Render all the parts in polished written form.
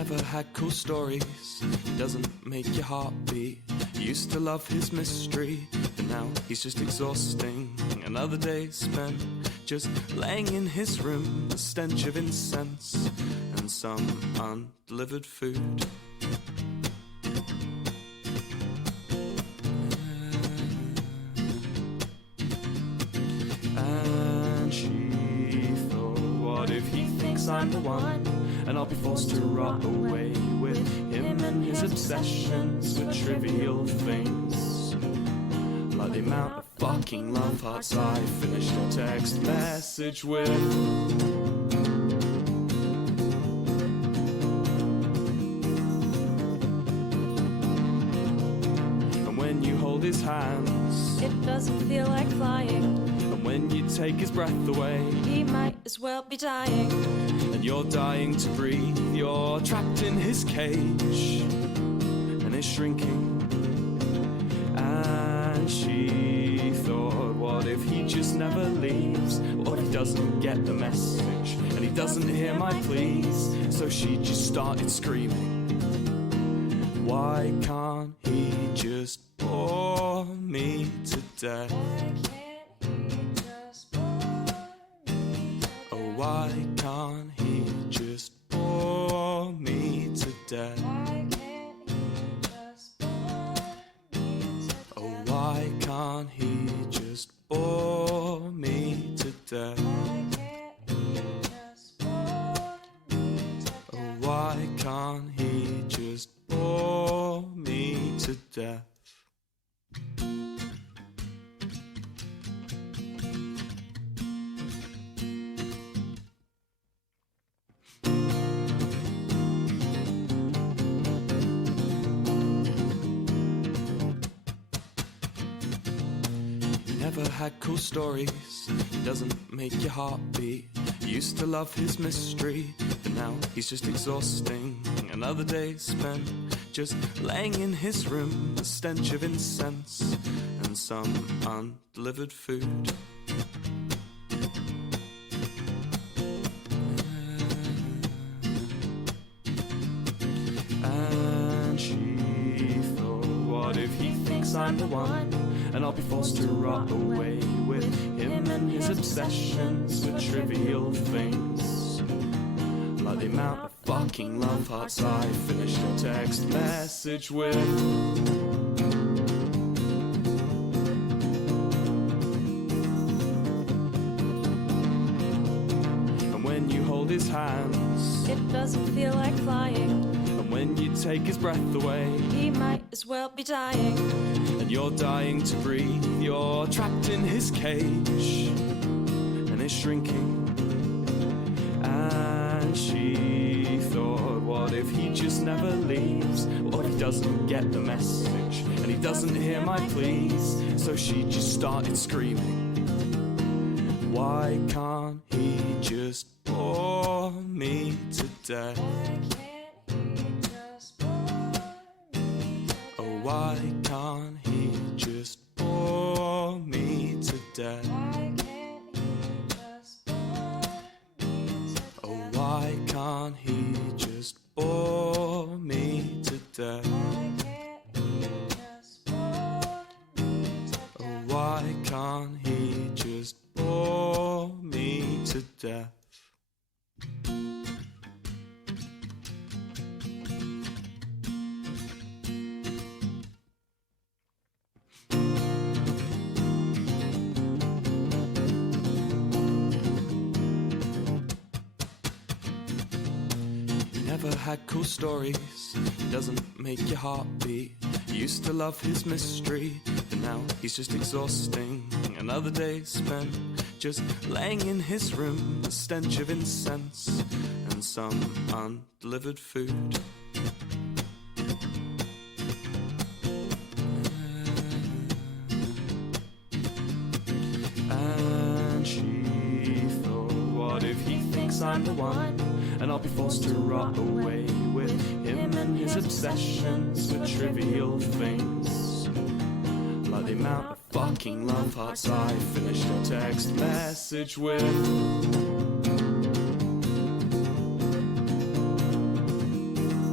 Never had cool stories, doesn't make your heart beat. Used to love his mystery, but now he's just exhausting. Another day spent just laying in his room, the stench of incense and some undelivered food. And she thought, what if he thinks I'm the one? And I'll be forced to rot away with him and his obsessions with trivial things, like the amount of fucking love hearts I finished a text message with. And when you hold his hands, it doesn't feel like flying. And when you take his breath away, He might as well be dying. and you're dying to breathe. You're trapped in his cage, and it's shrinking. And she thought, what if he just never leaves? What if he doesn't get the message, and he doesn't hear my pleas? So she just started screaming, why can't he just bore me to death? Why can't he just bore me to death? Oh, why can't he just bore me to death? Oh, why can't he just bore me to death? Never had cool stories, doesn't make your heart beat. Used to love his mystery, but now he's just exhausting. Another day spent just laying in his room, the stench of incense and some undelivered food. And she thought, what if he thinks I'm the one? And I'll be forced to rot away with him and his obsessions with trivial things, like the amount of fucking love hearts I finished a text message with. And when you hold his hands, it doesn't feel like flying. and when you take his breath away, He might as well be dying. and you're dying to breathe. You're trapped in his cage, and it's shrinking. And she thought, what if he just never leaves? What if he doesn't get the message, and he doesn't hear my pleas? So she just started screaming, why can't he just bore me to death? Oh, why can't he just bore me to death? Oh, why can't he just bore me to death? Oh, why can't he just bore me to death? Never had cool stories, doesn't make your heart beat. Used to love his mystery, but now he's just exhausting. Another day spent just laying in his room, the stench of incense and some undelivered food. And she thought, what if he thinks I'm the one? And I'll be forced to rot away with him and his obsessions with trivial things, like the amount of fucking love hearts I finished a text message with.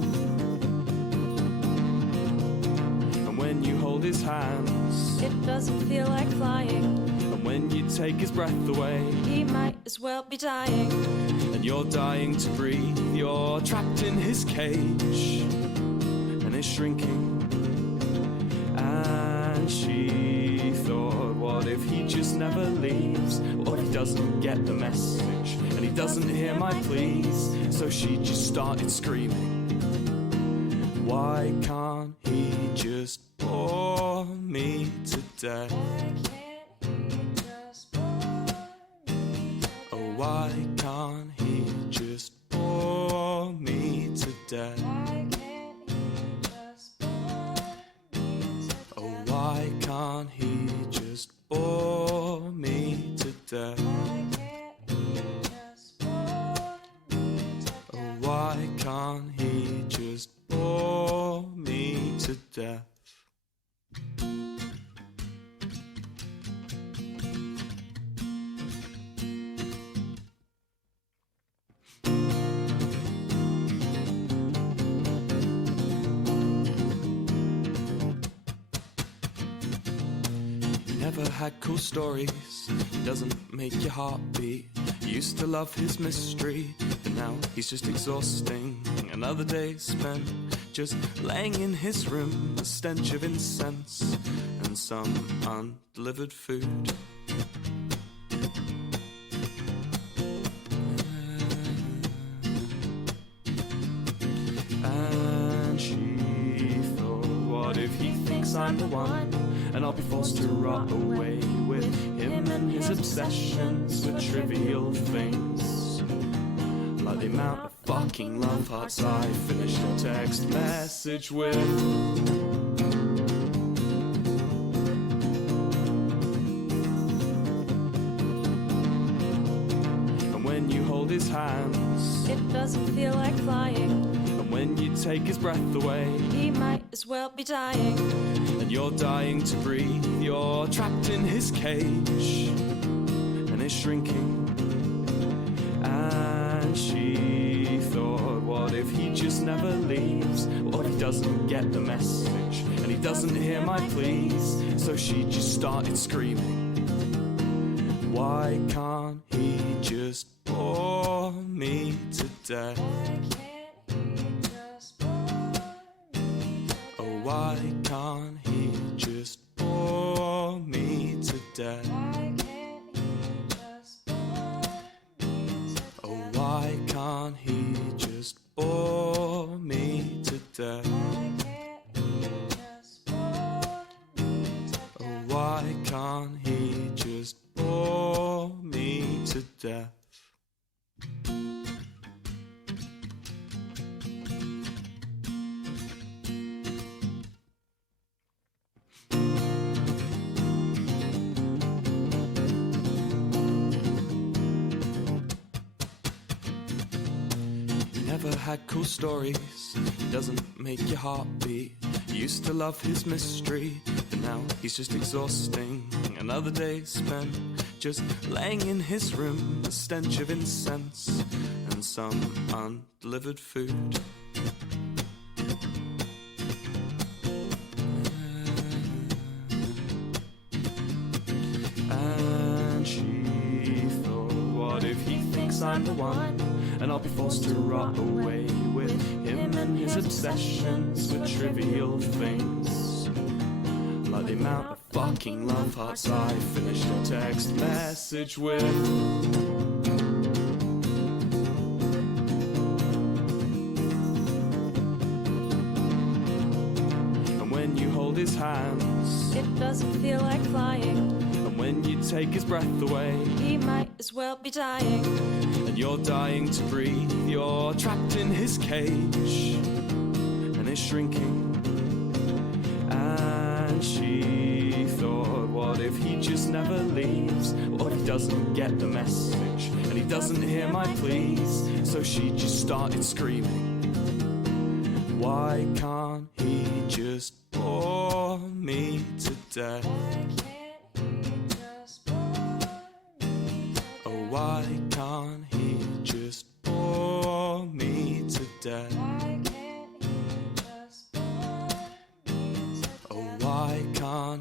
hands, it doesn't feel like flying. and when you take his breath away, He might as well be dying. and you're dying to breathe, you're trapped in his cage, and it's shrinking. And she thought, what if he just never leaves? What if he doesn't get the message, and he doesn't hear my pleas? So she just started screaming, why can't he just bore me to death? Oh, why can't he just bore me to death? Oh, why can't he just bore me to death? Oh, why can't he just bore me to death? Never had cool stories, doesn't make your heart beat. Used to love his mystery, but now he's just exhausting. Another day spent just laying in his room, the stench of incense and some undelivered food. And she thought, what if he thinks I'm the one? And I'll be forced to rot away with him and his obsessions with trivial things, like the amount of fucking love hearts I finished a text message with. And when you hold his hands, It doesn't feel like flying. and when you take his breath away, He might as well be dying. and you're dying to breathe, you're trapped in his cage, and it's shrinking. And she thought, what if he just never leaves? What if he doesn't get the message, and he doesn't hear my pleas? So she just started screaming, why can't he just bore me to death? Oh, why can't he just bore me to death? Oh, why can't he just bore me to death? Oh, why can't he just bore me to death? Never had cool stories, doesn't make your heart beat. Used to love his mystery, but now he's just exhausting. Another day spent just laying in his room, the stench of incense and some undelivered food. And she thought, what if he thinks I'm the one? And I'll be forced to rot away with him and his obsessions with trivial things, like the amount of fucking love hearts I finished a text message with. And when you hold his hands, It doesn't feel like flying. and when you take his breath away, He might as well be dying. and you're dying to breathe, you're trapped in his cage, and it's shrinking. And she thought, what if he just never leaves? What if he doesn't get the message, and he doesn't hear my pleas? So she just started screaming, why can't he just bore me to death? Oh, why can't he just bore me to death? Oh, why can't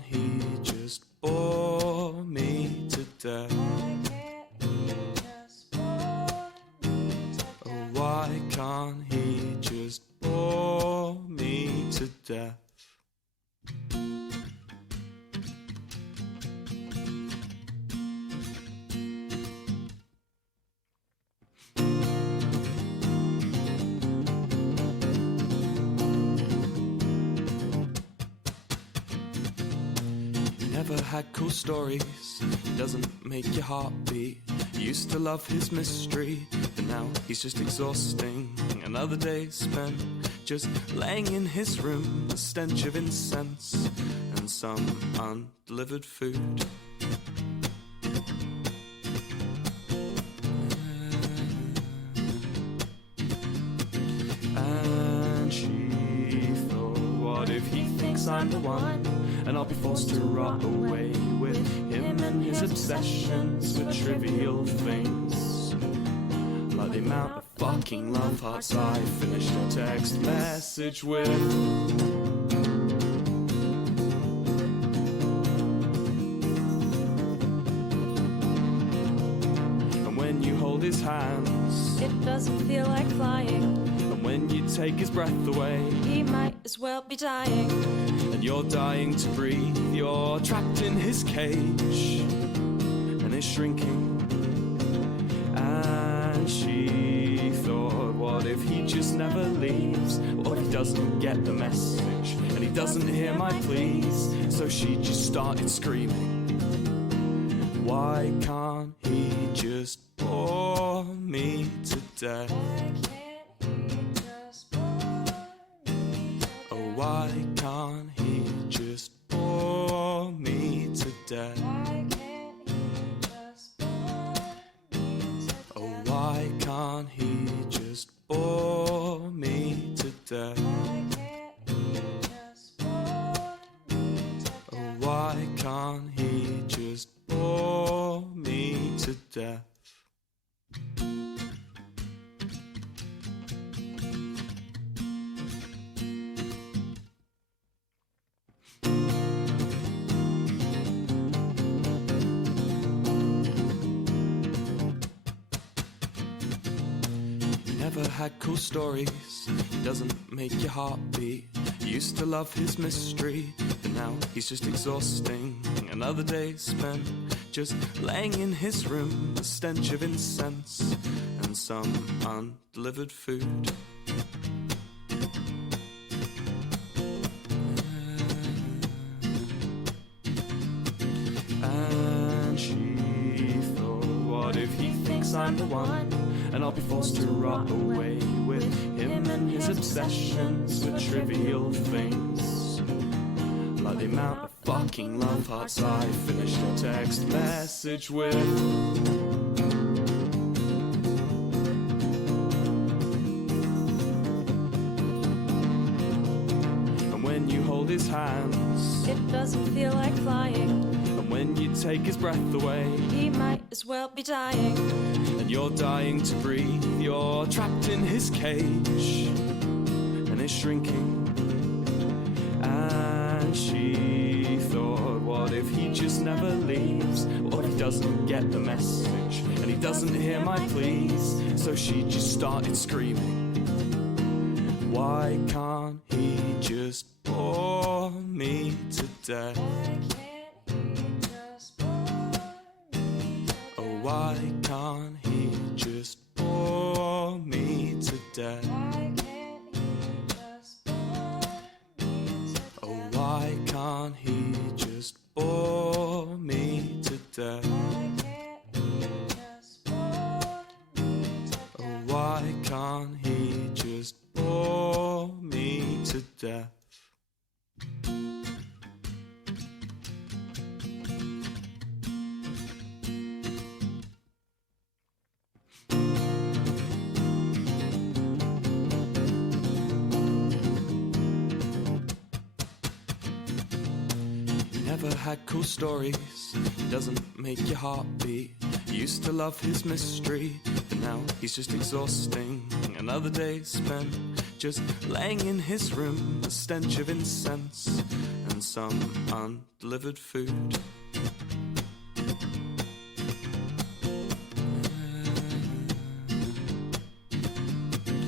why can't he just bore me to death? Never had cool stories, doesn't make your heart beat. Used to love his mystery, but now he's just exhausting. Another day spent just laying in his room, the stench of incense and some undelivered food. And she thought, what if he thinks I'm the one? And I'll be forced to rot away with him and his obsessions with trivial things, like the amount of fucking love hearts I finished a text message with. And when you hold his hands, It doesn't feel like flying. and when you take his breath away, He might as well be dying. and you're dying to breathe, you're trapped in his cage and it's shrinking. And she thought, what if he just never leaves? What if he doesn't get the message and he doesn't hear my pleas? So she just started screaming, why can't he just bore me to death? Oh, why can't he just bore me to death? Oh, why can't he just bore me to death? Oh, why can't he just bore me to death? Never had cool stories, doesn't make your heart beat. Used to love his mystery, but now he's just exhausting. Another day spent just laying in his room, the stench of incense and some undelivered food. And she thought, what if he thinks I'm the one? And I'll be forced to rot away with him and his obsessions with trivial things, like the amount of fucking love hearts I finished a text message with. And when you hold his hands, It doesn't feel like flying. and when you take his breath away, He might as well be dying. and you're dying to breathe, you're trapped in his cage and it's shrinking. And she thought, what if he just never leaves? What if he doesn't get the message and he doesn't hear my pleas? So she just started screaming, why can't he just bore me to death? Oh, why can't he just bore me to death? Oh, why can't he just bore me to death? Oh, why can't he just bore me to death? Never had cool stories, doesn't make your heart beat. Used to love his mystery, but now he's just exhausting. Another day spent just laying in his room, the stench of incense and some undelivered food.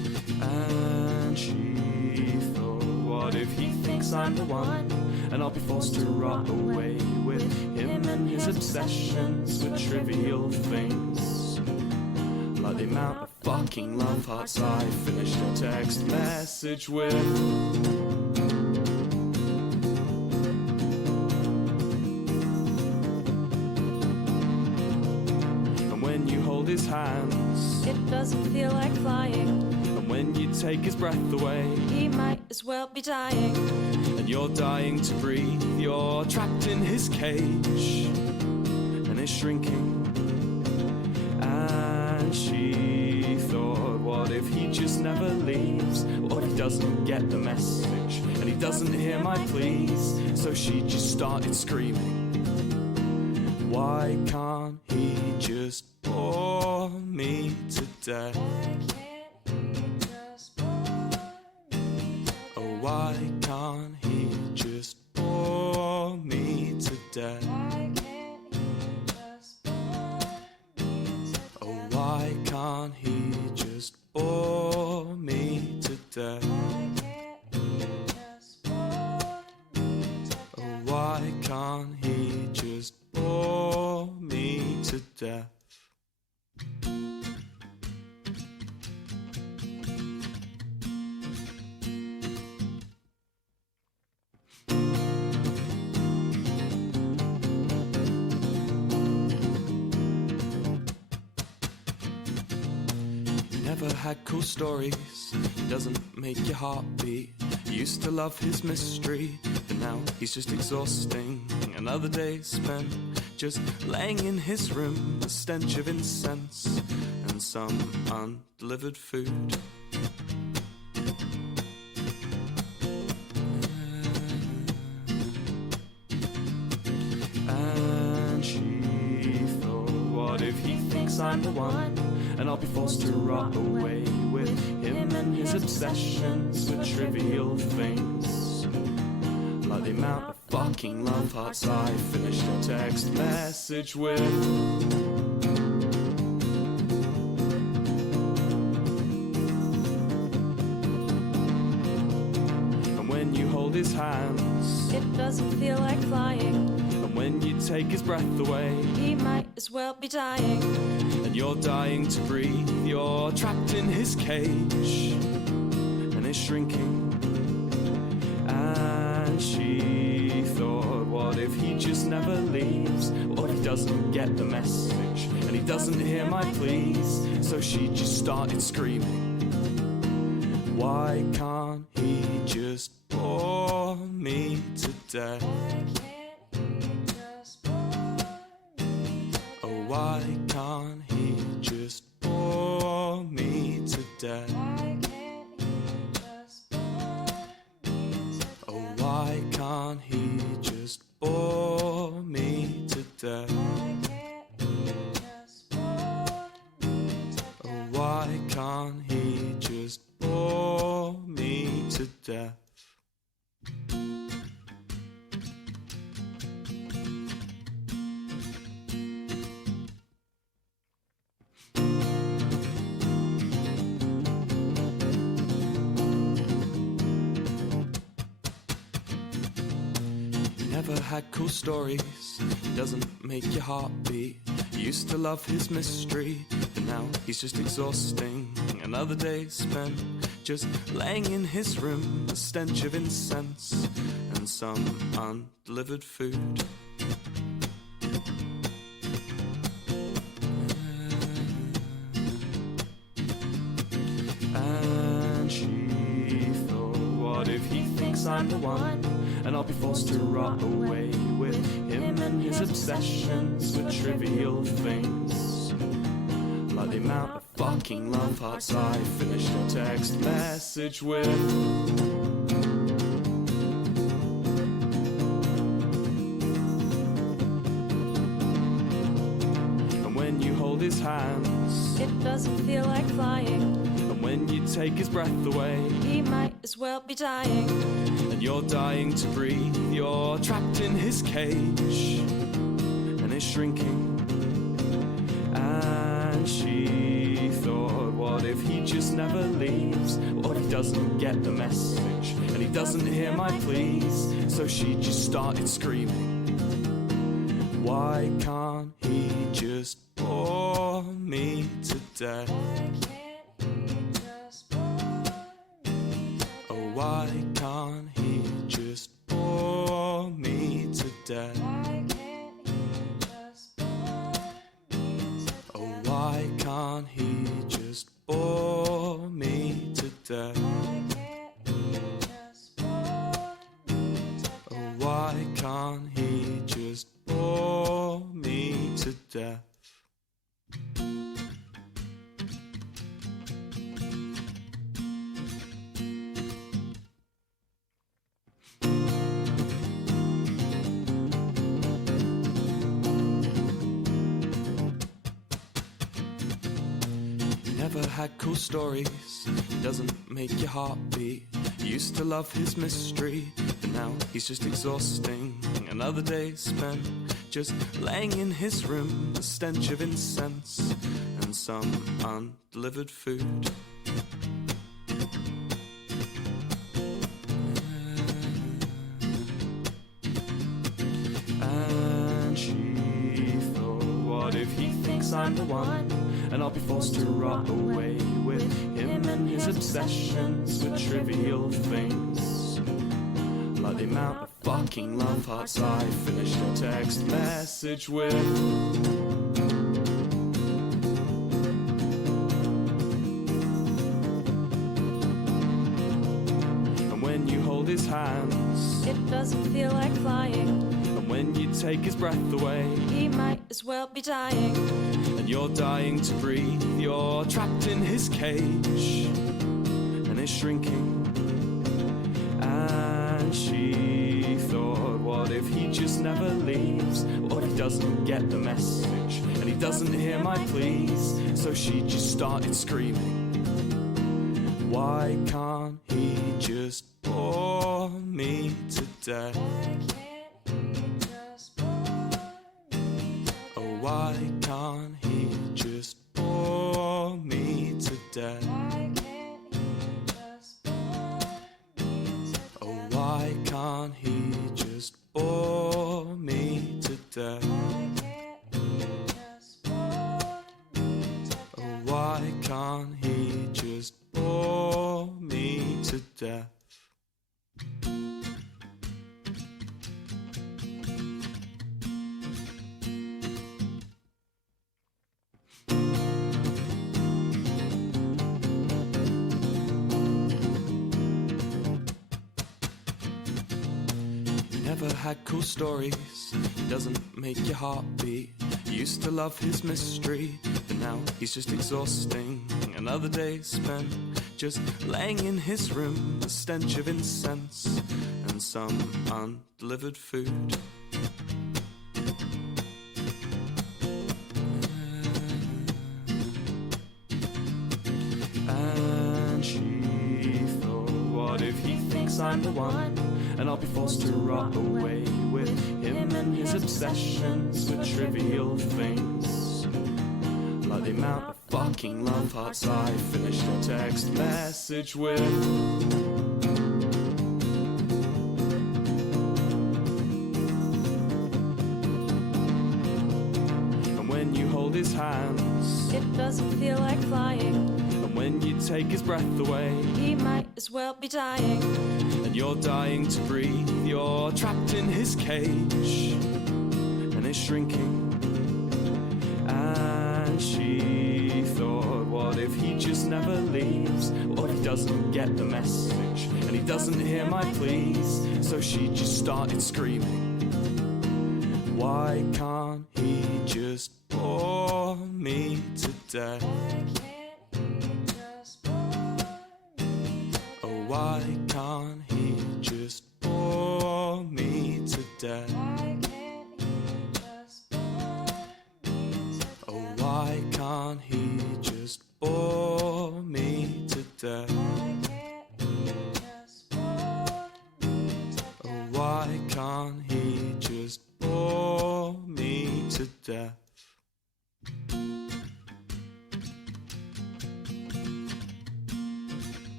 thinks I'm the one, and I'll be forced to rot away with him and his obsessions with trivial things. Like the amount of fucking love hearts I finished a text message with. When you hold his hands, it doesn't feel like flying. And when you take his breath away, He might as well be dying. And you're dying to breathe, you're trapped in his cage, and it's shrinking. And she thought, what if he just never leaves? What if he doesn't get the message, and he doesn't hear my pleas? So she just started screaming, why can't he just bore me to death? Oh, why can't he just bore me to death? Oh, why can't he just bore me to death? Oh, why can't he just bore me to death? Never had cool stories, doesn't make your heart beat. Used to love his mystery, but now he's just exhausting. Another day spent just laying in his room, the stench of incense and some undelivered food. And she thought, what if he thinks I'm the one, and I'll be forced to rot away with him and his obsessions with trivial things. Like the amount of fucking love hearts I finished a text message with. And when you hold his hands, it doesn't feel like flying. And when you take his breath away, he might as well be dying. And you're dying to breathe, you're trapped in his cage, and it's shrinking. And she thought, what if he just never leaves? What if he doesn't get the message, and he doesn't hear my pleas? So she just started screaming, why can't he just bore me to death? Oh, why can't he just bore me to death? Oh, why can't he just bore me to death? Oh, why can't he just bore me to death? Never had cool stories, doesn't make your heart beat. Used to love his mystery, but now he's just exhausting. Another day spent just laying in his room, the stench of incense and some undelivered food. And she thought, what if he thinks I'm the one, and I'll be forced to rot away with him and his obsessions with trivial things. Like the amount of fucking love hearts I finished a text message with. And when you hold his hands, it doesn't feel like flying. And when you take his breath away, he might as well be dying. And you're dying to breathe, you're trapped in his cage, and it's shrinking. And she thought, thought, what if he just never leaves? What if he doesn't get the message and he doesn't hear my pleas? So she just started screaming, why can't he just bore me to death? Oh, why can't he just bore me to death? Oh, why can't he just bore me to death? Oh, why can't he just bore me to death? Never had cool stories, doesn't make your heart beat. Used to love his mystery, but now he's just exhausting. Another day spent just laying in his room, the stench of incense and some undelivered food. And she thought, what if he thinks I'm the one? And I'll be forced to rot away with him and his obsessions with trivial things, like the amount of fucking love hearts I finished a text message with. And when you hold his hands, It doesn't feel like flying. and when you take his breath away, He might as well be dying. and you're dying to breathe, you're trapped in his cage and it's shrinking. And she thought, what if he just never leaves? What if he doesn't get the message and he doesn't hear my pleas? So she just started screaming, why can't he just bore me to death? Oh, why can't he just bore me to death? Oh, why can't he just bore me to death? Oh, why can't he just bore me to death? Never had cool stories, doesn't make your heart beat. Used to love his mystery, but now he's just exhausting. Another day spent just laying in his room, the stench of incense and some undelivered food. And she thought, what if he thinks I'm the one? And I'll be forced to rot away with him and his obsessions with trivial things, like the amount of fucking love hearts I finished a text message with. And when you hold his hands, It doesn't feel like flying. and when you take his breath away, He might as well be dying. and you're dying to breathe, you're trapped in his cage and it's shrinking. And she thought, what if he just never leaves? What if he doesn't get the message and he doesn't hear my pleas? So she just started screaming, why can't he just bore me to death? Oh, why can't he just bore me to death? Oh, why can't he just bore me to death? Oh, why can't he just bore me to death?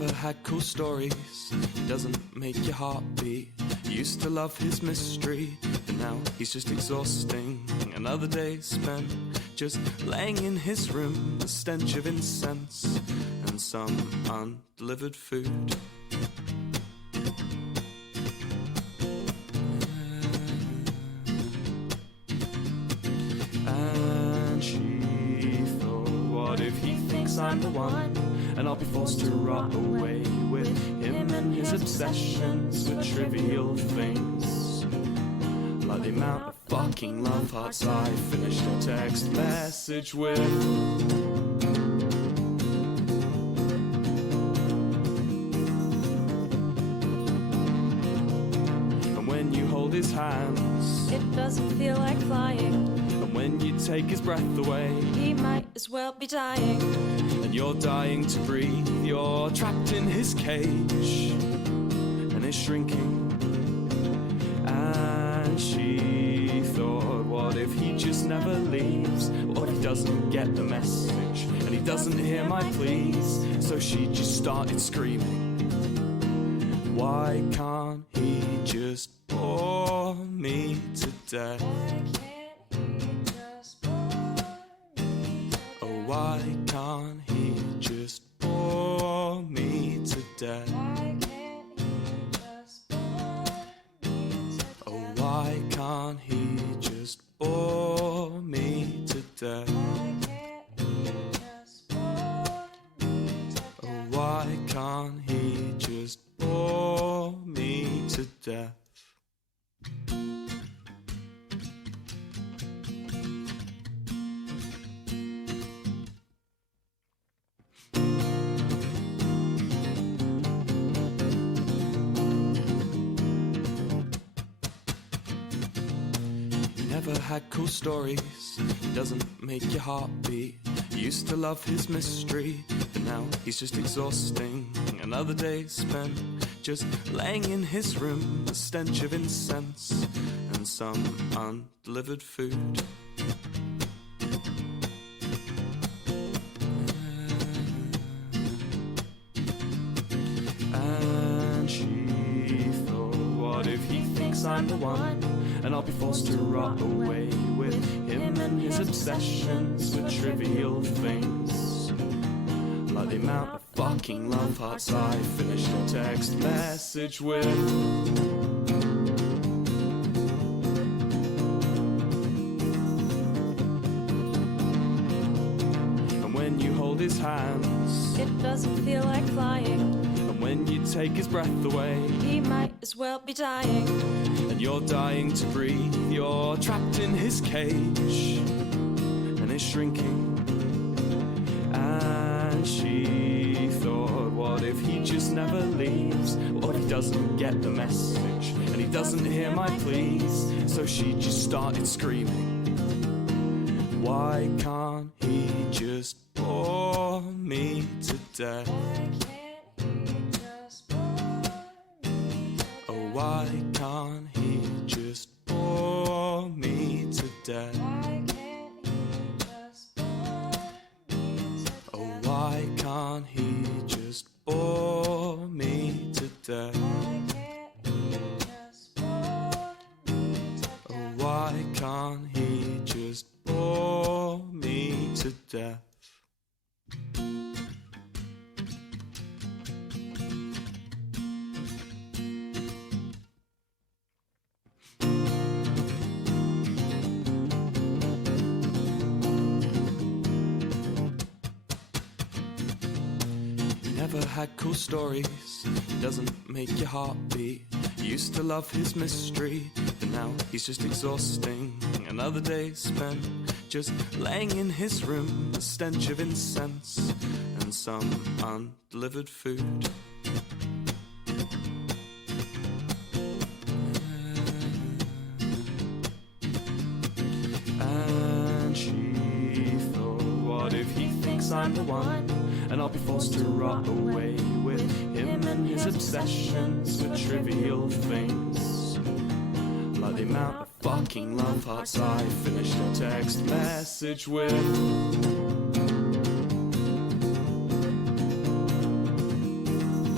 never had cool stories, doesn't make your heart beat. Used to love his mystery, but now he's just exhausting. Another day spent just laying in his room, the stench of incense and some undelivered food. And she thought, what if he thinks I'm the one? And I'll be forced to rot away with him and his obsessions with trivial things, like the amount of fucking love hearts I finished a text message with. And when you hold his hands, It doesn't feel like flying. and when you take his breath away, He might as well be dying. and you're dying to breathe, you're trapped in his cage and it's shrinking. And she thought, what if he just never leaves? What if he doesn't get the message and he doesn't hear my pleas? So she just started screaming, why can't he just bore me to death? Oh, why can't he just bore me to death? Oh, why can't he just bore me to death? Oh, why can't he just bore me to death? Never had cool stories, doesn't make your heart beat. Used to love his mystery, but now he's just exhausting. Another day spent just laying in his room, the stench of incense and some undelivered food. And she thought, what if he thinks I'm the one? And I'll be forced to rot away with him and his obsessions with trivial things, like the amount of fucking love hearts I finished a text message with. And when you hold his hands, It doesn't feel like flying. and when you take his breath away, He might as well be dying. and you're dying to breathe, you're trapped in his cage and it's shrinking. And she thought, what if he just never leaves? What if he doesn't get the message and he doesn't hear my pleas? So she just started screaming, why can't he just bore me to death? Oh, why can't he just bore me to death? Oh, why can't he just bore me to death? Oh, why can't he just bore me to death? Never had cool stories, doesn't make your heart beat. Used to love his mystery, but now he's just exhausting. Another day spent just laying in his room, the stench of incense and some undelivered food. And she thought, what if he thinks I'm the one? And I'll be forced to rot away with him and his obsessions with trivial things, like the amount of fucking love hearts I finished a text message with.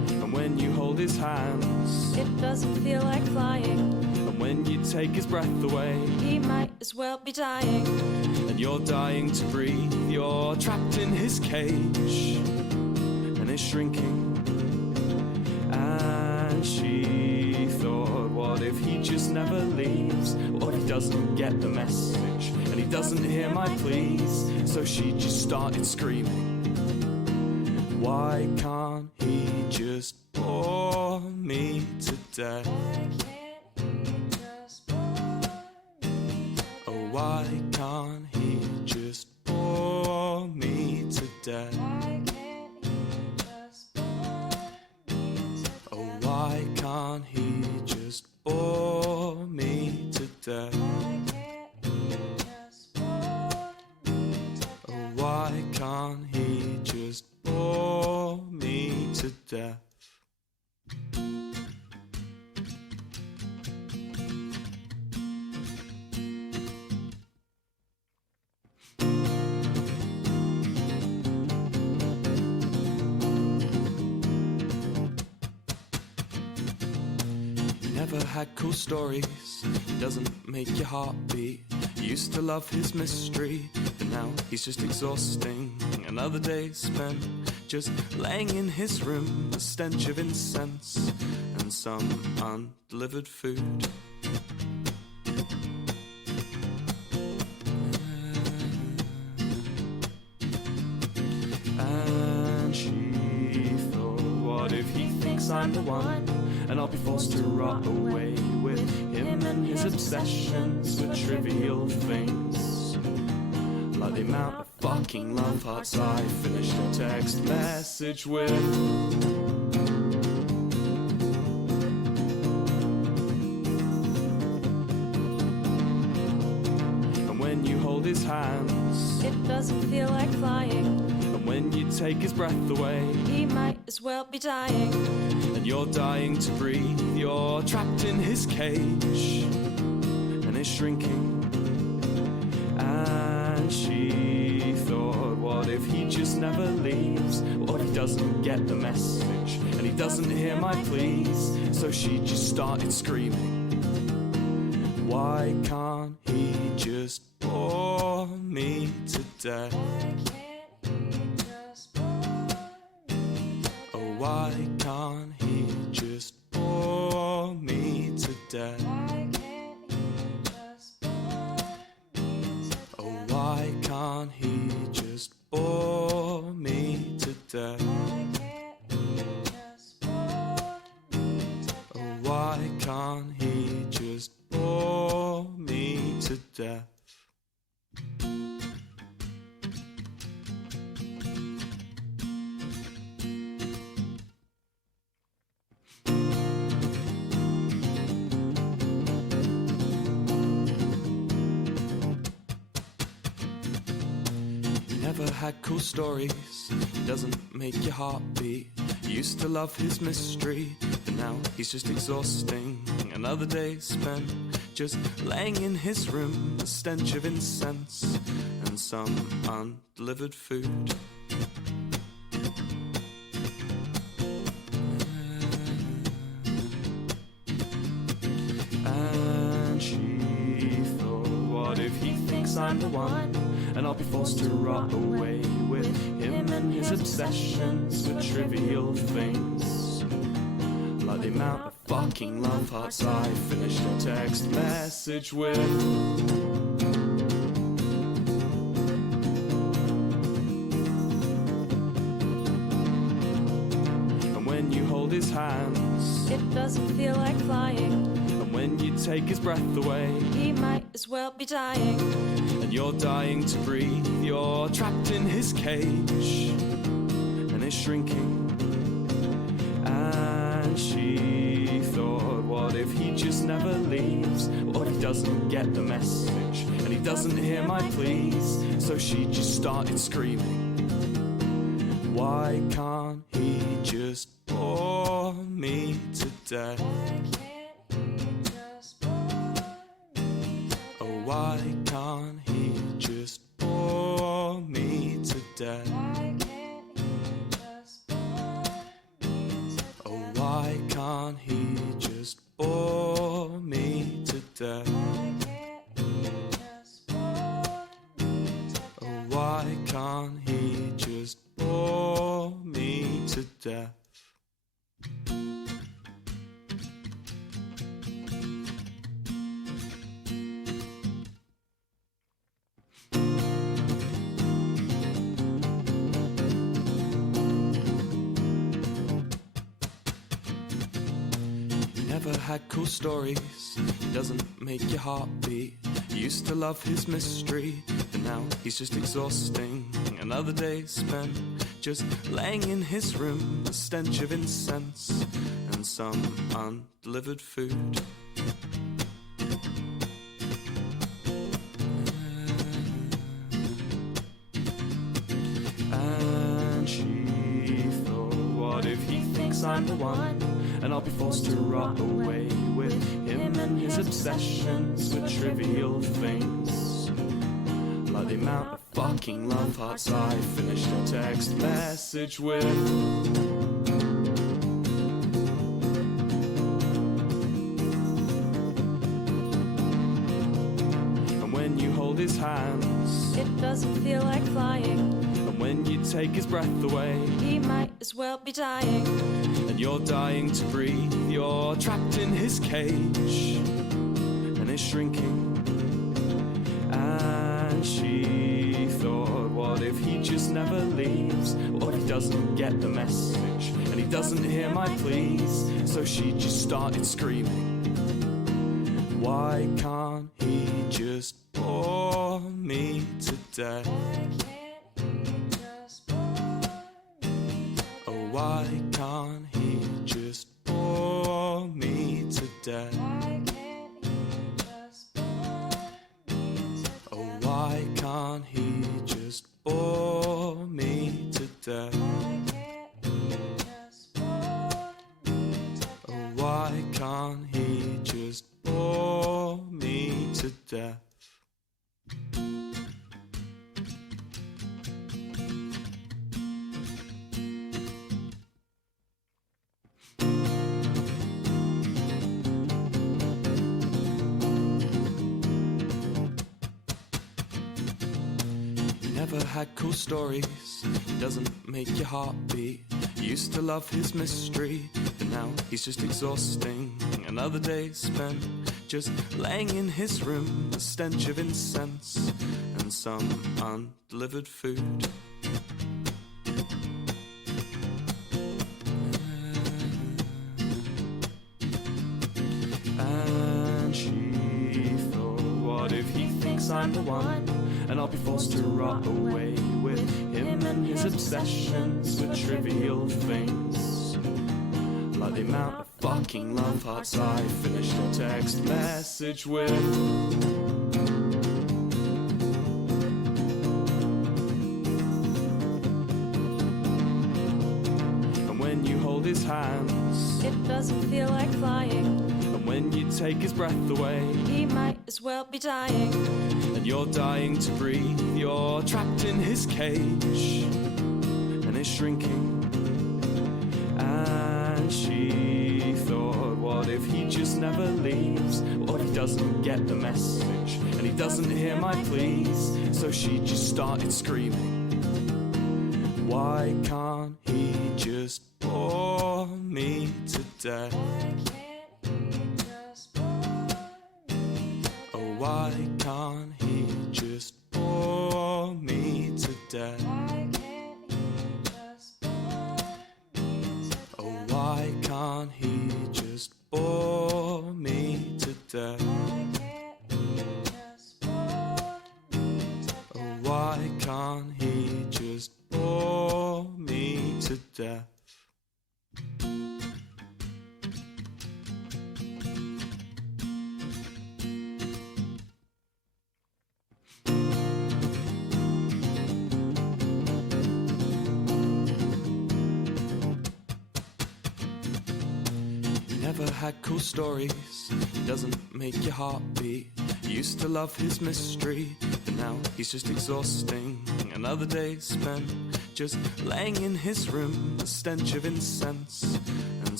his hands, it doesn't feel like flying. and when you take his breath away, He might as well be dying. and you're dying to breathe, you're trapped in his cage, and it's shrinking. And she thought, what if he just never leaves? What if he doesn't get the message, and he doesn't hear my pleas? So she just started screaming, why can't he just bore me to death? Oh, why can't he just bore me to death? Oh, why can't he just bore me to death? Oh, why can't he just bore me to death? Never had cool stories, doesn't make your heart beat. Used to love his mystery, but now he's just exhausting. Another day spent just laying in his room, the stench of incense and some undelivered food. And she thought, what if he thinks I'm the one? And I'll be forced to rot away with him and his obsessions with trivial things, like the amount of fucking love hearts I finished a text message with. And when you hold his hands, It doesn't feel like flying. and when you take his breath away, He might as well be dying. and you're dying to breathe, you're trapped in his cage, and it's shrinking. And she thought, what if he just never leaves? What if he doesn't get the message, and he doesn't hear my pleas? So she just started screaming, why can't he just bore me to death? Oh, why can't he just bore me to death? Oh, why can't he just bore me to death? Oh, why can't he just bore me to death? Never had cool stories, doesn't make your heart beat. Used to love his mystery, but now he's just exhausting. Another day spent just laying in his room, the stench of incense and some undelivered food. And she thought, what if he thinks I'm the one? And I'll be forced to rot away with him and his obsessions with trivial things, like the amount of fucking love hearts I finished a text message with. And when you hold his hands, It doesn't feel like flying. and when you take his breath away, He might as well be dying. and you're dying to breathe, you're trapped in his cage, and it's shrinking. And she thought, what if he just never leaves? What if he doesn't get the message, and he doesn't hear my pleas? So she just started screaming, why can't he just bore me to death? Oh, why can't he just bore me to death? Oh, why can't can't he just bore me to death? Oh, why can't he just bore me to death? Never had cool stories, he doesn't make your heart beat. He used to love his mystery, but now he's just exhausting. Another day spent just laying in his room, the stench of incense and some undelivered food. And she thought, what if he thinks I'm the one? And I'll be forced to rot away with him and his obsessions with trivial things, like the amount of fucking love hearts I finished a text message with. And when you hold his hands, It doesn't feel like flying. and when you take his breath away, He might as well be dying. and you're dying to breathe, you're trapped in his cage, and it's shrinking. And she thought, what if he just never leaves? What if he doesn't get the message, and he doesn't hear my pleas? So she just started screaming, why can't he just bore me to death? Oh, why can't he just bore me to death? Oh, why can't he just bore me to death? Oh, why can't he just bore me to death? Never had cool stories, he doesn't make your heart beat. He used to love his mystery, but now he's just exhausting. Another day spent just laying in his room, the stench of incense and some undelivered food. And she thought, what if he thinks I'm the one? And I'll be forced to rot away with him and his obsessions with trivial things, like the amount of fucking love hearts I finished a text message with. And when you hold his hands, It doesn't feel like flying. and when you take his breath away, He might as well be dying. and you're dying to breathe, you're trapped in his cage, and it's shrinking. And she thought, what if he just never leaves? What if he doesn't get the message, and he doesn't hear my pleas? So she just started screaming, why can't he just bore me to death? Oh, why can't he just bore me to death? Oh, why can't he just bore me to death? Oh, why can't he just bore me to death? Never had cool stories, he doesn't make your heart beat. He used to love his mystery, but now he's just exhausting. Another day spent just laying in his room, the stench of incense and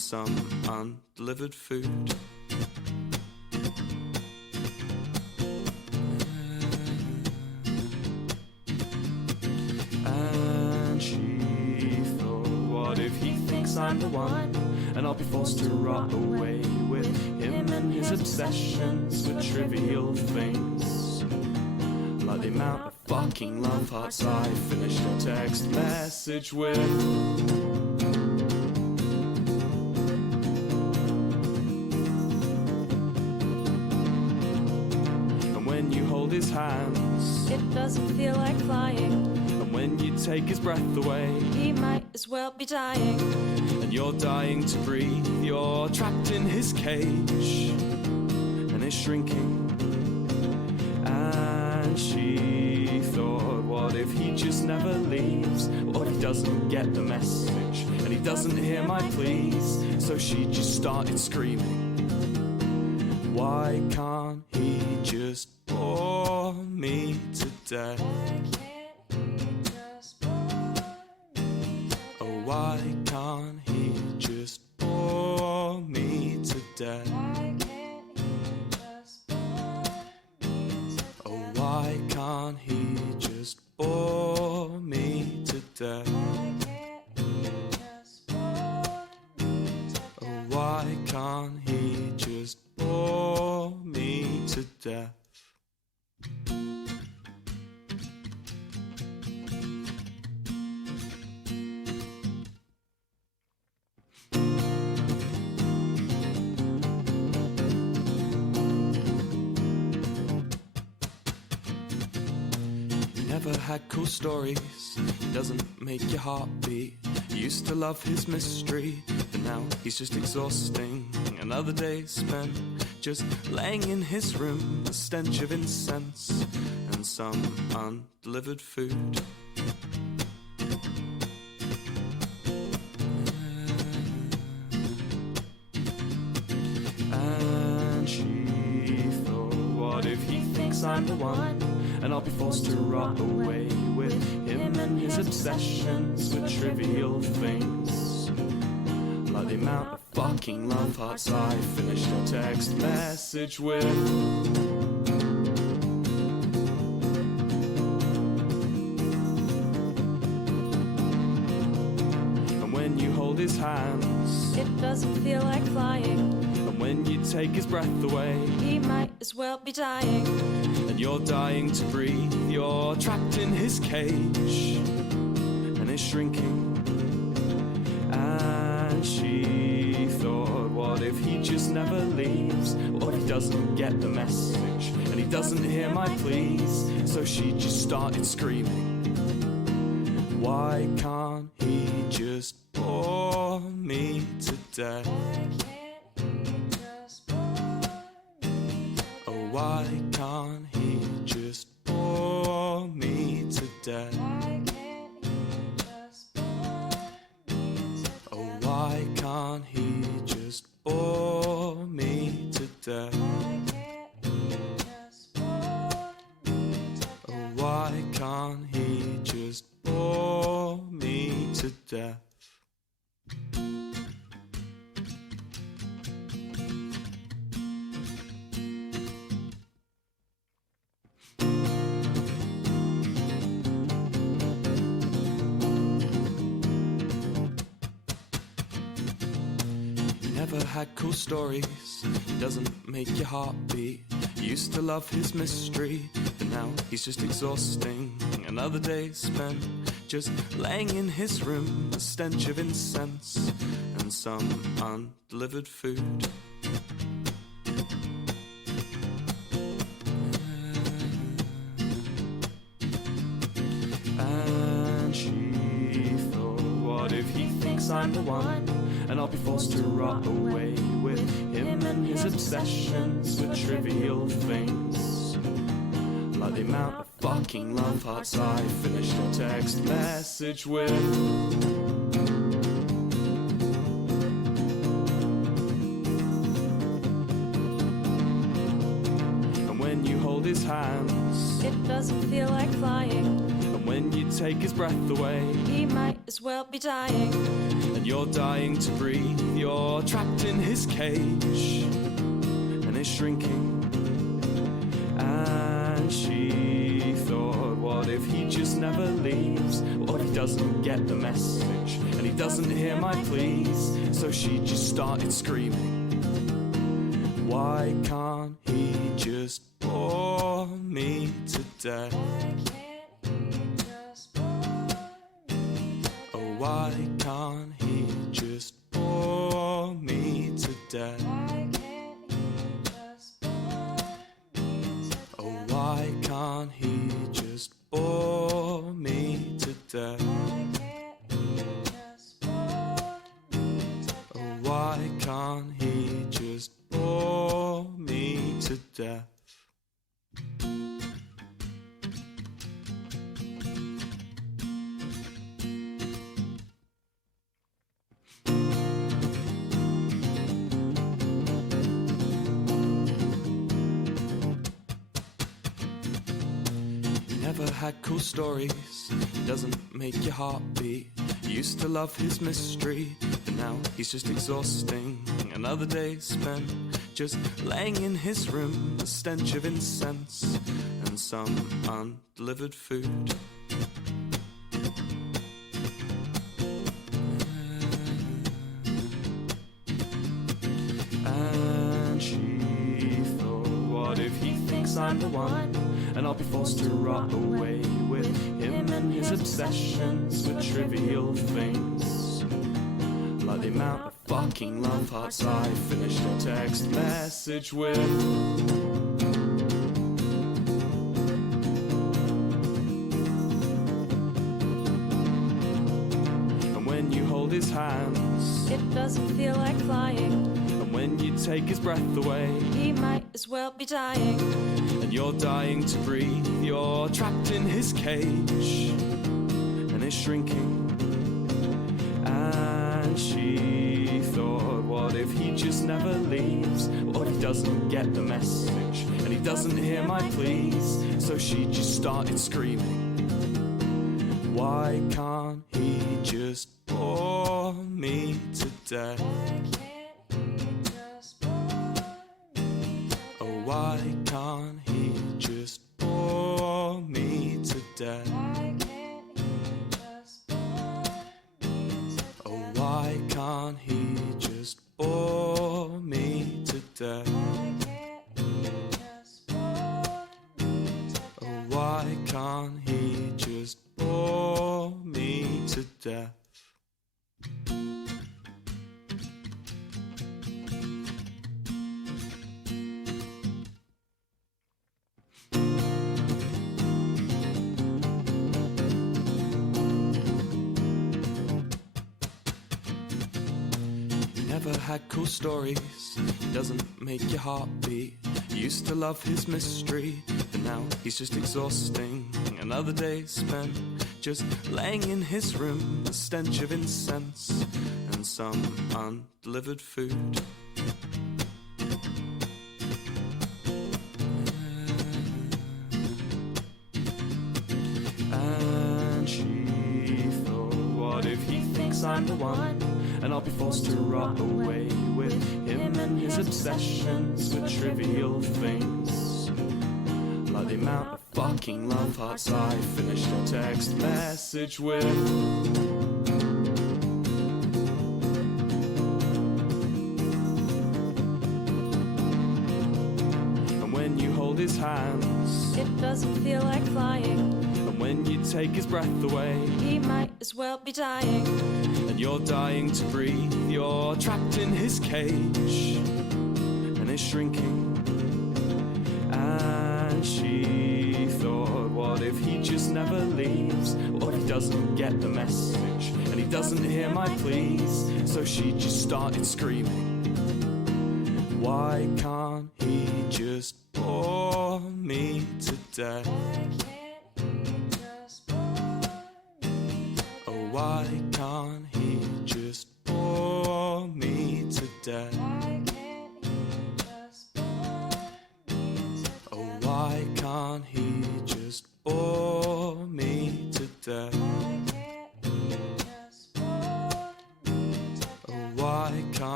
some undelivered food. And she thought, what if he thinks I'm the one? And I'll be forced to rot away with him and his obsessions with trivial things. Like the amount of fucking love hearts I finished a text message with. And when you hold his hands, It doesn't feel like flying. and when you take his breath away, He might as well be dying. and you're dying to breathe, you're trapped in his cage, and it's shrinking. And she thought, what if he just never leaves? What if he doesn't get the message, and he doesn't hear my pleas? So she just started screaming, why can't he just bore me to death? Oh, why can't he just bore me to death? Oh, why can't he just bore me to death? Oh, why can't he just bore me to death? Never had cool stories, doesn't make your heart beat. Used to love his mystery, but now he's just exhausting. Another day spent just laying in his room, the stench of incense and some undelivered food. And she thought, what if he thinks I'm the one? And I'll be forced to rot away with him and his obsessions with trivial things. Like the amount of fucking love hearts I finished a text message with. And when you hold his hands, It doesn't feel like flying. and when you take his breath away, He might as well be dying. and you're dying to breathe, you're trapped in his cage, and it's shrinking. And she thought, what if he just never leaves? What if he doesn't get the message, and he doesn't hear my pleas? So she just started screaming, why can't he just bore me to death? Oh, why can't he just bore me to death? Oh, why can't he just bore me to death? Oh, why can't he just bore me to death? Never had cool stories, doesn't make your heart beat. Used to love his mystery, but now he's just exhausting. Another day spent just laying in his room, the stench of incense and some undelivered food. And she thought, what if he thinks I'm the one? And I'll be forced to rot away with him and his obsessions with trivial things. Like the amount of fucking love hearts I finished a text message with. And when you hold his hands, It doesn't feel like flying. and when you take his breath away, He might as well be dying. and you're dying to breathe, you're You're trapped in his cage, and it's shrinking. And she thought, what if he just never leaves? What if he doesn't get the message, and he doesn't hear my pleas? So she just started screaming, why can't he just bore me to death? Oh, why can't he just bore me to death? Oh, why can't he just bore me to death? Oh, why can't he just bore me to death? Never had cool stories, doesn't make your heart beat. Used to love his mystery, but now he's just exhausting. Another day spent just laying in his room, the stench of incense and some undelivered food. And she thought, what if he thinks I'm the one? And I'll be forced to rot away with him and his obsessions with trivial things, like the amount of fucking love hearts I finished a text message with. And when you hold his hands, It doesn't feel like flying. and when you take his breath away, He might as well be dying. and you're dying to breathe, you're trapped in his cage, and it's shrinking. And she thought, what if he just never leaves? What if he doesn't get the message, and he doesn't hear my pleas? So she just started screaming, why can't he just bore me to death? Oh, why can't he just bore me to death? Oh, why can't he just bore me to death? Oh, why can't he just bore me to death? Never had cool stories, doesn't make your heart beat. Used to love his mystery, but now he's just exhausting. Another day spent just laying in his room, the stench of incense and some undelivered food. And she thought, what if he thinks I'm the one? And I'll be forced to rot away with him and his obsessions with trivial things, like the amount of fucking love hearts I finished a text message with. And when you hold his hands, It doesn't feel like flying. and when you take his breath away, He might as well be dying. and you're dying to breathe, you're trapped in his cage, and it's shrinking. And she thought, what if he just never leaves? What if he doesn't get the message, and he doesn't hear my pleas? So she just started screaming, why can't he just bore me to death? Oh, why can't he just bore me to death? Oh, why can't he just bore me to death? Oh, why can't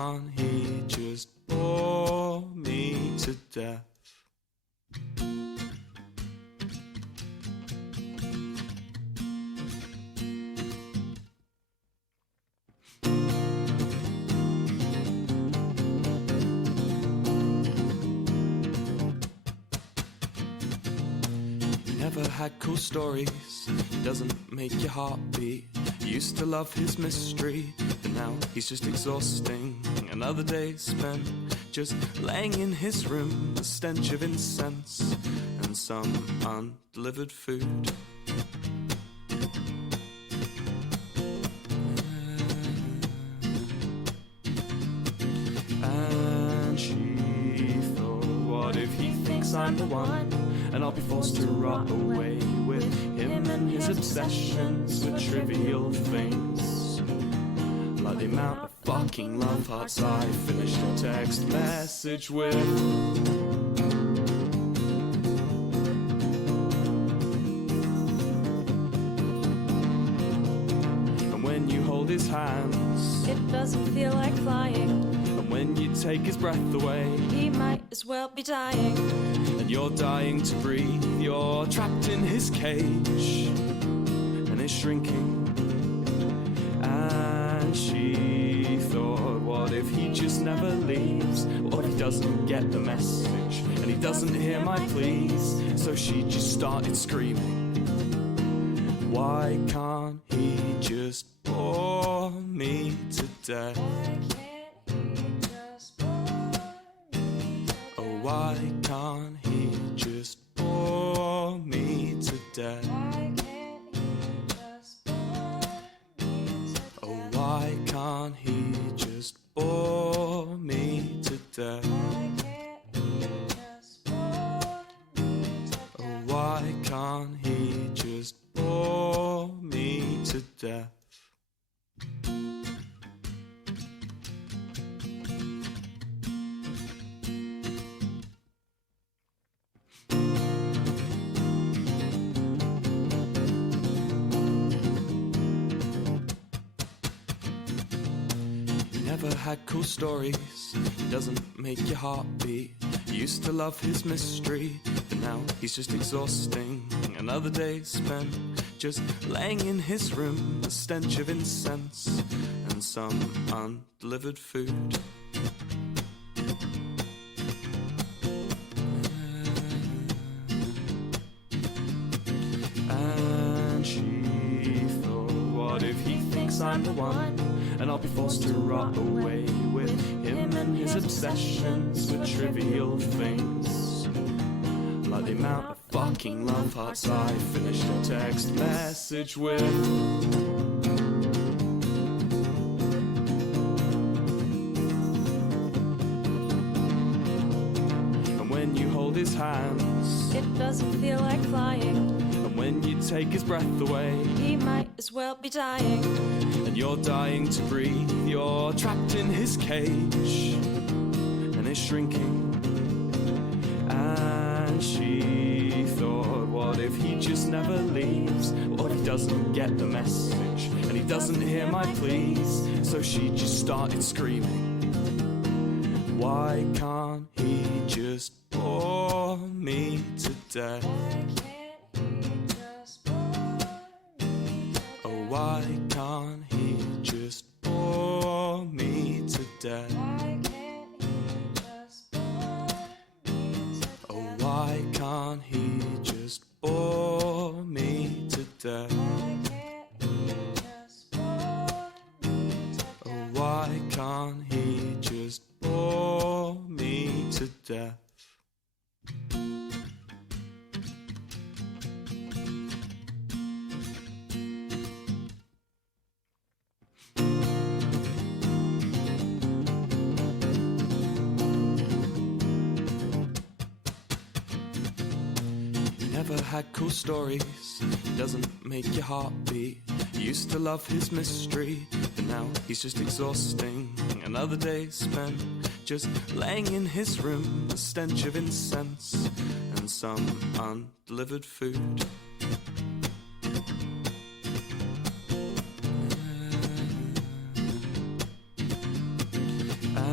can't he just bore me to death? Never had cool stories, doesn't make your heart beat. Used to love his mystery, but now he's just exhausting. Another day spent just laying in his room, the stench of incense and some undelivered food. And she thought, what if he thinks I'm the one? And I'll be forced to rot away with him and his obsessions with trivial things, like the amount of fucking love hearts I finished a text message with. And when you hold his hands, It doesn't feel like flying. and when you take his breath away, He might as well be dying. and you're dying to breathe, you're trapped in his cage and it's shrinking. And she thought, what if he just never leaves? What if he doesn't get the message and he doesn't hear my pleas? So she just started screaming, why can't he just bore me to death? Oh, why can't he just bore me to death? Oh, why can't he just bore me to death? Oh, why can't he just bore me to death? Never had cool stories, doesn't make your heart beat. Used to love his mystery, but now he's just exhausting. Another day spent just laying in his room, the stench of incense and some undelivered food. And she thought, what if he thinks I'm the one? And I'll be forced to rot away with him and his obsessions with trivial things, like the amount of fucking love hearts I finished a text message with. And when you hold his hands, It doesn't feel like flying. and when you take his breath away, He might as well be dying. and you're dying to breathe, you're trapped in his cage and it's shrinking. And she thought, what if he just never leaves? What if he doesn't get the message and he doesn't hear my pleas? So she just started screaming, why can't he just bore me to death? Oh, why can't he just bore me to death? Oh, why can't he just bore me to death? Oh, why can't he just bore me to death? Never had cool stories, doesn't make your heart beat. Used to love his mystery, but now he's just exhausting. Another day spent just laying in his room, the stench of incense and some undelivered food.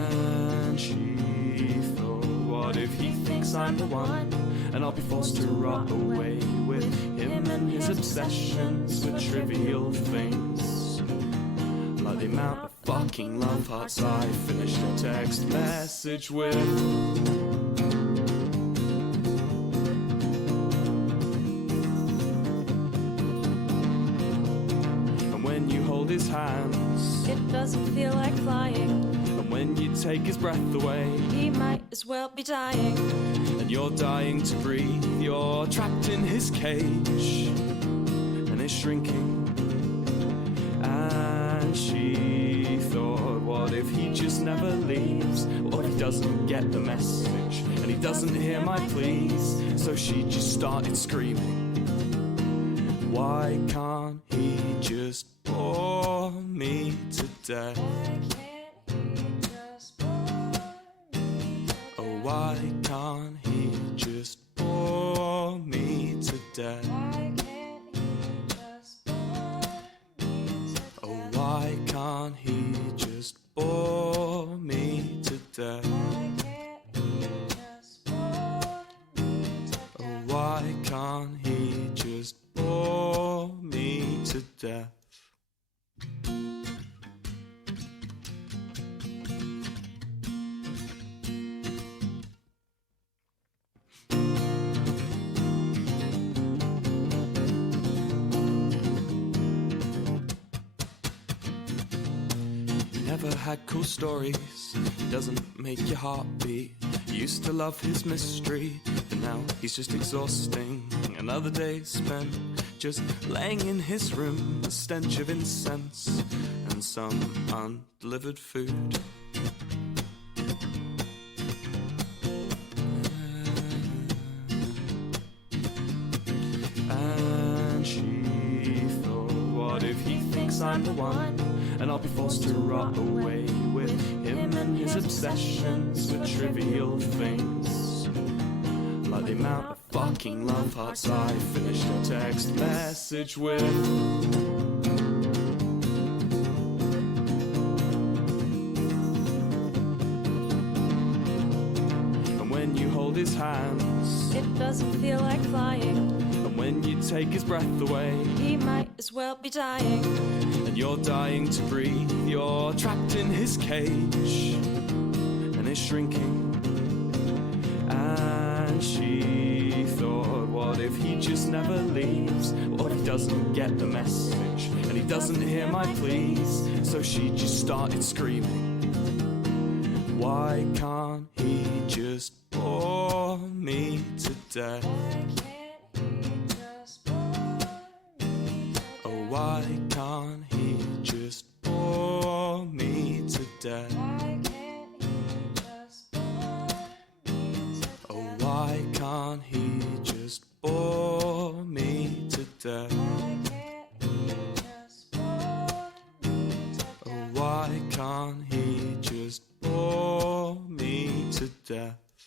thinks I'm the one, and I'll be forced to rot away with him and his obsessions with trivial things. Like the amount of fucking love hearts I finished a text message with. When you hold his hands, It doesn't feel like flying. and when you take his breath away, He might as well be dying. and you're dying to breathe, you're trapped in his cage, and it's shrinking. And she thought, what if he just never leaves? What if he doesn't get the message, and he doesn't hear my pleas? So she just started screaming, why can't he just bore me to death? Oh, why can't he just bore me to death? Oh, why can't he just bore me to death? Oh, why can't he just bore me to death? Never had cool stories, he doesn't make your heart beat. Used to love his mystery, but now he's just exhausting. Another day spent just laying in his room, the stench of incense and some undelivered food. And she thought, what if he thinks I'm the one, and I'll be forced to rot away with him and his obsessions with trivial things. Like the amount of fucking love hearts I finished a text message with. And when you hold his hands, It doesn't feel like flying. and when you take his breath away, He might as well be dying. and you're dying to breathe, you're trapped in his cage, and it's shrinking. And she thought, what if he just never leaves? What if he doesn't get the message, and he doesn't hear my pleas? So she just started screaming, why can't he just bore me to death? Oh, why can't he just bore me to death? Oh, why can't he just bore me to death? Oh, why can't he just bore me to death?